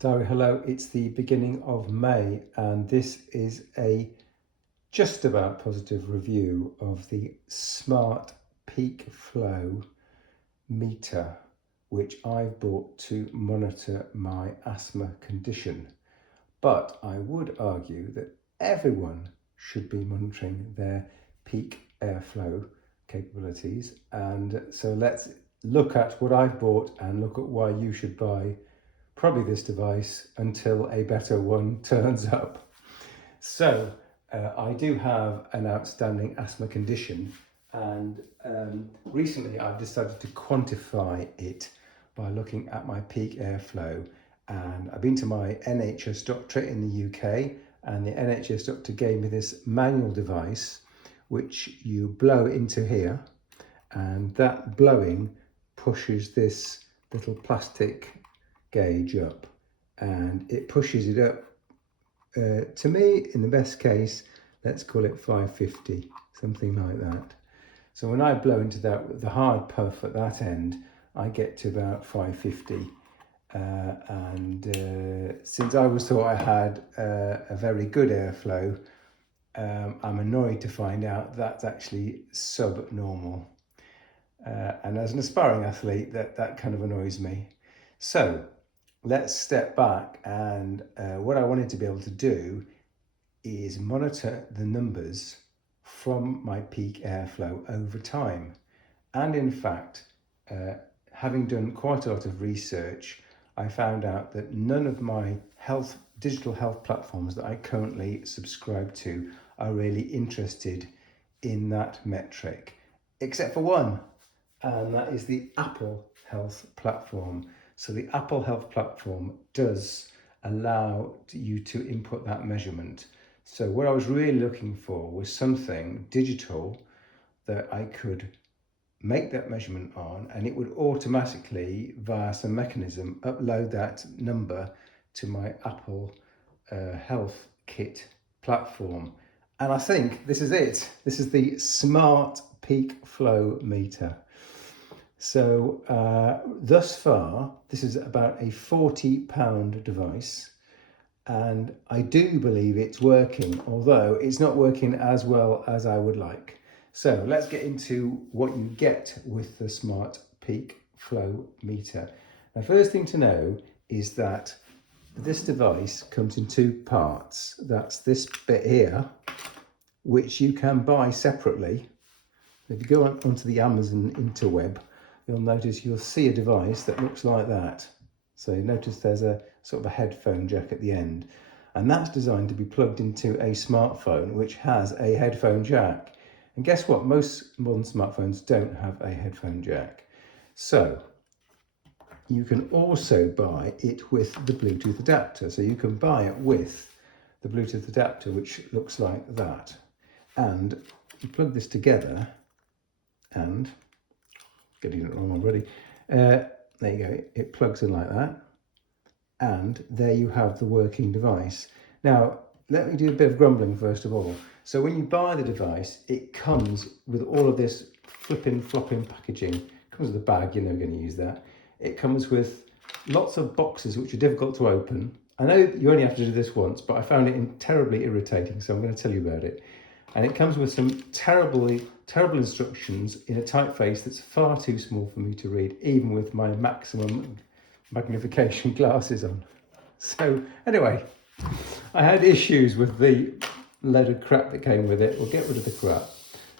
Diary, hello, it's the beginning of May and this is a just about positive review of the Smart Peak Flow meter, which I've bought to monitor my asthma condition. But I would argue that everyone should be monitoring their peak airflow capabilities. And so let's look at what I've bought and look at why you should buy probably this device until a better one turns up. So I do have an outstanding asthma condition, and recently I've decided to quantify it by looking at my peak airflow. And I've been to my NHS doctor in the UK, and the NHS doctor gave me this manual device which you blow into here, and that blowing pushes this little plastic gauge up, and it pushes it up to me, in the best case, let's call it 550, something like that. So when I blow into that with the hard puff at that end, I get to about 550. Since I always thought I had a very good airflow, I'm annoyed to find out that's actually subnormal. And as an aspiring athlete, that kind of annoys me. So let's step back, and what I wanted to be able to do is monitor the numbers from my peak airflow over time. And in fact, having done quite a lot of research, I found out that none of my digital health platforms that I currently subscribe to are really interested in that metric, except for one, and that is the Apple Health platform. So the Apple Health platform does allow you to input that measurement. So what I was really looking for was something digital that I could make that measurement on, and it would automatically, via some mechanism, upload that number to my Apple Health Kit platform. And I think this is it. This is the Smart Peak Flow meter. So thus far, this is about a £40 device, and I do believe it's working, although it's not working as well as I would like. So let's get into what you get with the Smart Peak Flow meter. Now, first thing to know is that this device comes in two parts. That's this bit here, which you can buy separately. If you go onto the Amazon interweb, you'll notice you'll see a device that looks like that. So notice there's a sort of a headphone jack at the end, and that's designed to be plugged into a smartphone which has a headphone jack. And guess what? Most modern smartphones don't have a headphone jack. So you can also buy it with the Bluetooth adapter. So you can buy it with the Bluetooth adapter, which looks like that. And you plug this together, and getting it wrong already. There you go, it plugs in like that. And there you have the working device. Now, let me do a bit of grumbling first of all. So when you buy the device, it comes with all of this flopping packaging. It comes with a bag, you're never going to use that. It comes with lots of boxes which are difficult to open. I know you only have to do this once, but I found it terribly irritating, so I'm going to tell you about it. And it comes with some terrible instructions in a typeface that's far too small for me to read, even with my maximum magnification glasses on. So anyway, I had issues with the load of crap that came with it. We'll get rid of the crap.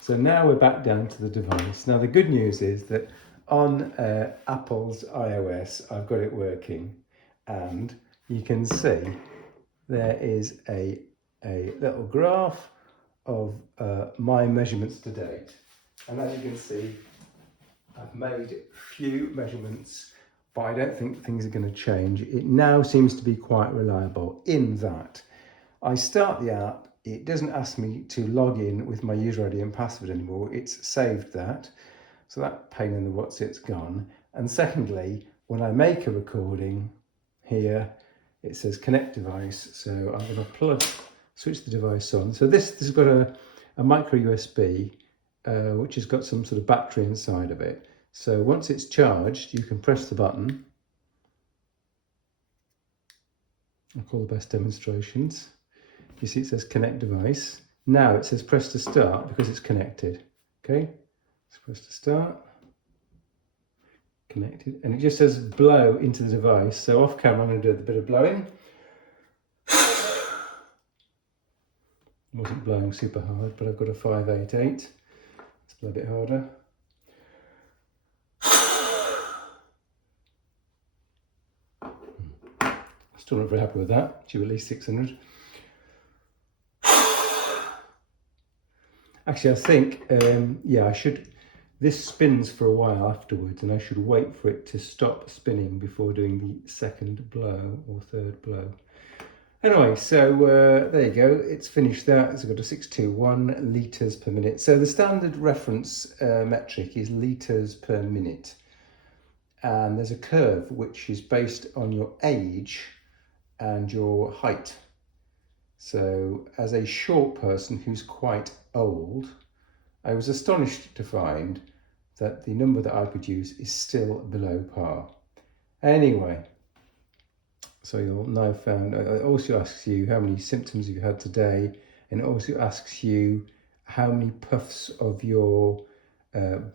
So now we're back down to the device. Now the good news is that on Apple's iOS, I've got it working, and you can see there is a little graph of my measurements to date. And as you can see, I've made few measurements, but I don't think things are going to change. It now seems to be quite reliable in that I start the app, it doesn't ask me to log in with my user ID and password anymore. It's saved that. So that pain in the what's it's gone. And secondly, when I make a recording here, it says connect device. So I'm going to switch the device on. So this has got a micro USB, which has got some sort of battery inside of it. So once it's charged, you can press the button, I'll call the best demonstrations. You see it says connect device. Now it says press to start because it's connected. Okay, let's press to start. Connected, and it just says blow into the device. So off camera I'm going to do a bit of blowing. Wasn't blowing super hard, but I've got a 588. Let's blow a bit harder. Still not very happy with that. Due at least 600. Actually, I think, yeah, I should. This spins for a while afterwards, and I should wait for it to stop spinning before doing the second blow or third blow. Anyway, so there you go. It's finished that. It's got a 621 litres per minute. So the standard reference metric is litres per minute. And there's a curve which is based on your age and your height. So as a short person who's quite old, I was astonished to find that the number that I produce is still below par. Anyway, so you'll now found, it also asks you how many symptoms you've had today, and it also asks you how many puffs of your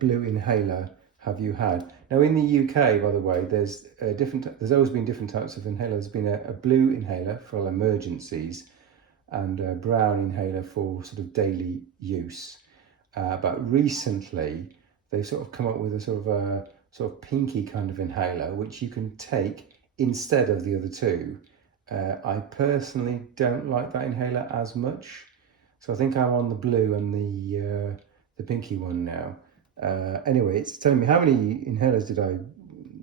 blue inhaler have you had. Now in the UK, by the way, there's always been different types of inhalers. There's been a blue inhaler for all emergencies and a brown inhaler for sort of daily use. But recently they've sort of come up with a sort of pinky kind of inhaler, which you can take instead of the other two. I personally don't like that inhaler as much, so I think I'm on the blue and the pinky one now. Anyway, it's telling me how many inhalers did I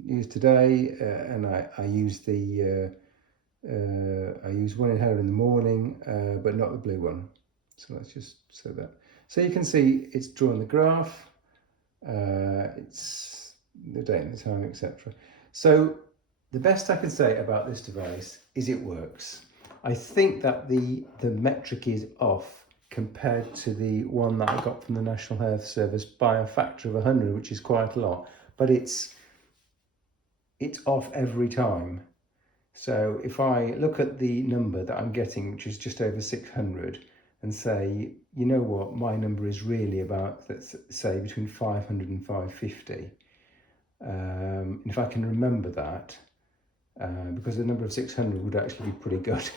use today, and I used I use one inhaler in the morning, but not the blue one. So let's just say that. So you can see it's drawn the graph, it's the date and the time, etc. So the best I can say about this device is it works. I think that the metric is off compared to the one that I got from the National Health Service by a factor of 100, which is quite a lot, but it's off every time. So if I look at the number that I'm getting, which is just over 600, and say, you know what, my number is really about, let's say, between 500 and 550. If I can remember that, because the number of 600 would actually be pretty good.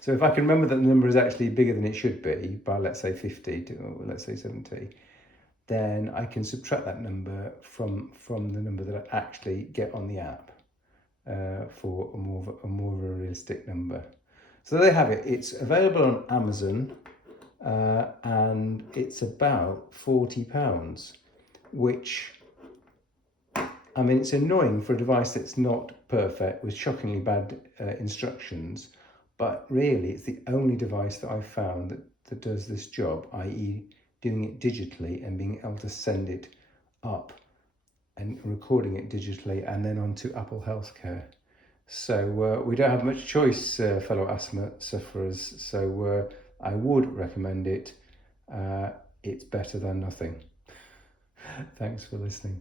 So if I can remember that the number is actually bigger than it should be by, let's say, 50 to, let's say, 70, then I can subtract that number from the number that I actually get on the app for a more of a realistic number. So there you have it. It's available on Amazon and it's about £40, which, I mean, it's annoying for a device that's not perfect with shockingly bad instructions, but really it's the only device that I've found that does this job, i.e. doing it digitally and being able to send it up and recording it digitally and then onto Apple Healthcare. So we don't have much choice, fellow asthma sufferers, so I would recommend it. It's better than nothing. Thanks for listening.